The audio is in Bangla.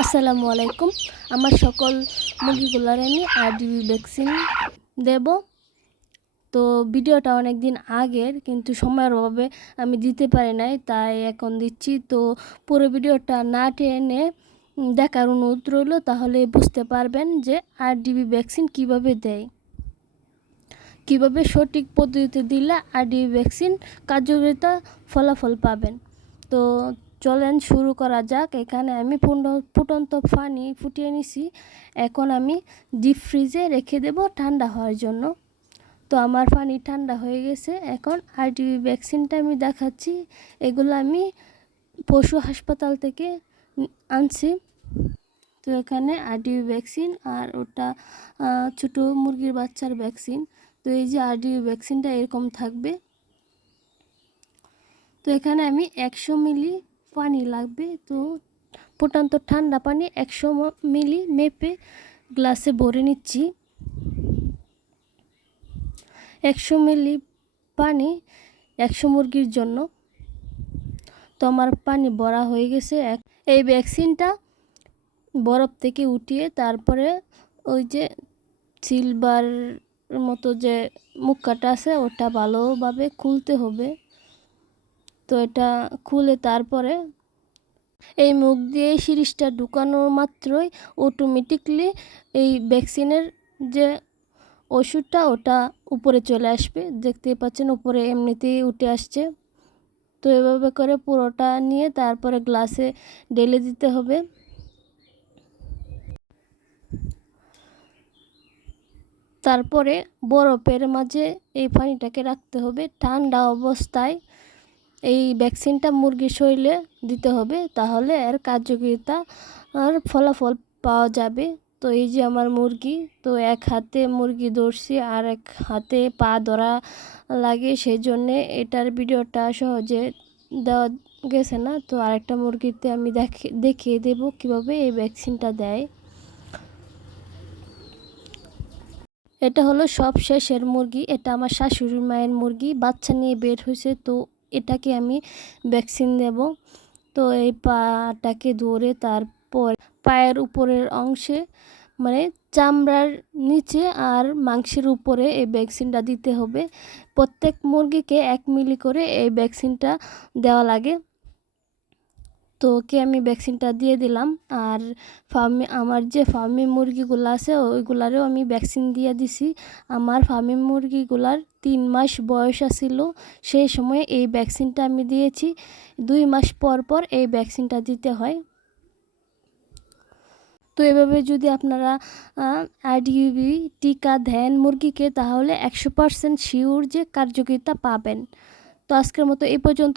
আসসালামু আলাইকুম। আমার সকল মুরগিগুলার আমি আরডিবি ভ্যাকসিন দেব। তো ভিডিওটা অনেক দিন আগের, কিন্তু সময়ের অভাবে আমি দিতে পারি নাই, তাই এখন দিচ্ছি। তো পুরো ভিডিওটা না টেনে দেখার অনুরোধ রইল, তাহলে বুঝতে পারবেন যে আরডিবি ভ্যাকসিন কীভাবে দেয়। কীভাবে সঠিক পদ্ধতিতে দিলে আরডিবি ভ্যাকসিন কার্যকারিতা ফলাফল পাবেন। তো চলেন শুরু করা যাক। এখানে আমি ফুটন্ত পানি ফুটিয়ে নিছি। এখন আমি ডিপ ফ্রিজে রেখে দেব ঠান্ডা হওয়ার জন্য। তো আমার পানি ঠান্ডা হয়ে গেছে। এখন আরটিভি ভ্যাকসিনটা আমি দেখাচ্ছি। এগুলো আমি পশু হাসপাতাল থেকে আনছি। তো এখানে আরডিবি ভ্যাকসিন আর ওটা ছোটো মুরগির বাচ্চার ভ্যাকসিন তো এই যে আরডিবি ভ্যাকসিনটা এরকম থাকবে। তো এখানে আমি একশো মিলি পানি লাগবে। তো ফুটান্ত ঠান্ডা পানি একশো মিলি মেপে গ্লাসে ভরে নিচ্ছি। একশো মিলি পানি একশো মুরগির জন্য। তো আমার পানি ভরা হয়ে গেছে। এক- এই ভ্যাকসিনটা বরফ থেকে উঠিয়ে তারপরে ওই যে সিলভার মতো যে মুক্কাটা আছে, ওটা ভালোভাবে খুলতে হবে। তো এটা খুলে তারপরে এই মুখ দিয়ে সিরিজটা ঢুকানো মাত্রই অটোমেটিকলি এই ভ্যাকসিনের যে ওষুধটা ওটা উপরে চলে আসবে। দেখতেই পাচ্ছেন উপরে এমনিতেই উঠে আসছে। তো এভাবে করে পুরোটা নিয়ে তারপরে গ্লাসে ঢেলে দিতে হবে। তারপরে বরফের মাঝে এই পানিটাকে রাখতে হবে। ঠান্ডা অবস্থায় এই ভ্যাকসিনটা মুরগির শরীরে দিতে হবে, তাহলে এর কার্যকারিতা আর ফলাফল পাওয়া যাবে। তো এই যে আমার মুরগি, তো এক হাতে মুরগি ধরছি আর এক হাতে পা ধরা লাগে সেই জন্যে এটার ভিডিওটা সহজে দেওয়া গেছে না। তো আরেকটা মুরগিতে আমি দেখে, দেখিয়ে দেব কীভাবে এই ভ্যাকসিনটা দেয়। এটা হলো সব শেষের মুরগি, এটা আমার শাশুড়ির মায়ের মুরগি, বাচ্চা নিয়ে বের হয়েছে, তো এটাকে আমি ভ্যাকসিন দেব। তো এই পাটাকে ধরে তারপর পায়ের উপরের অংশে মানে চামড়ার নিচে আর মাংসের উপরে এই ভ্যাকসিনটা দিতে হবে। প্রত্যেক মুরগিকে এক মিলি করে এই ভ্যাকসিনটা দেওয়া লাগে। তো ওকে আমি ভ্যাকসিনটা দিয়ে দিলাম। আর ফার্মে আমার যে ফার্মি মুরগিগুলো আছে, ওইগুলারেও আমি ভ্যাকসিন দিয়ে দিছি। আমার ফার্মি মুরগিগুলার তিন মাস বয়স আছিল সেই সময় এই ভ্যাকসিনটা আমি দিয়েছি। দুই মাস পর পর এই ভ্যাকসিনটা দিতে হয়। তো এভাবে যদি আপনারা আরডিবি টিকা দেন মুরগিকে, তাহলে একশো পার্সেন্ট শিওর যে কার্যকারিতা পাবেন। তো আজকের মতো এই পর্যন্ত